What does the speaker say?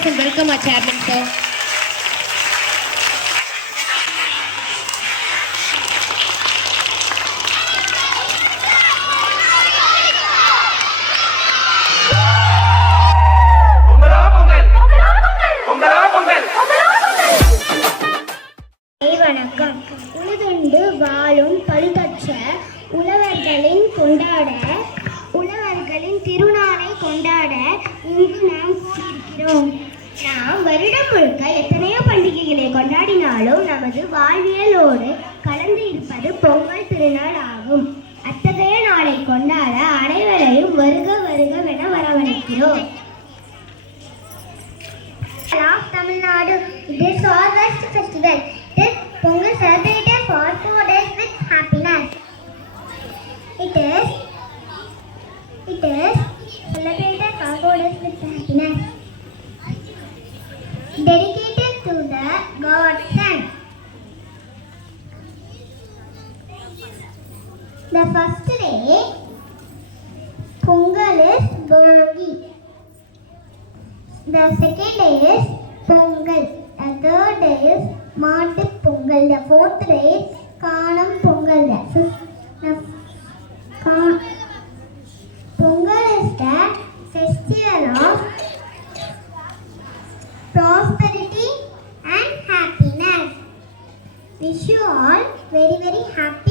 applause and welcome our chairman, sir. வணக்கம். உழுதுண்டு வாழும் பழுதற்ற உழவர்களின் திருநாளை கொண்டாட இங்கு நாம் கூடியிருக்கிறோம். நாம் வருடம் முழுக்க எத்தனையோ பண்டிகைகளை கொண்டாடினாலும் நமது வாழ்வியலோடு கலந்து இருப்பது பொங்கல் திருநாள் ஆகும். அத்தகைய நாளை கொண்டாட அனைவரையும் வருக வருகவென வரவழைக்கிறோம். Tamil Nadu this harvest festival. This Pongal celebrated for 4 days with happiness. It is celebrated for 4 days with happiness. Dedicated to the God Son. The first day, Pongal is Bogi. The second day is Pongal. The third day is Maattu Pongal. The fourth day is Kanam Pongal. The fifth Pongal is the festival of prosperity and happiness. Wish you all very very happy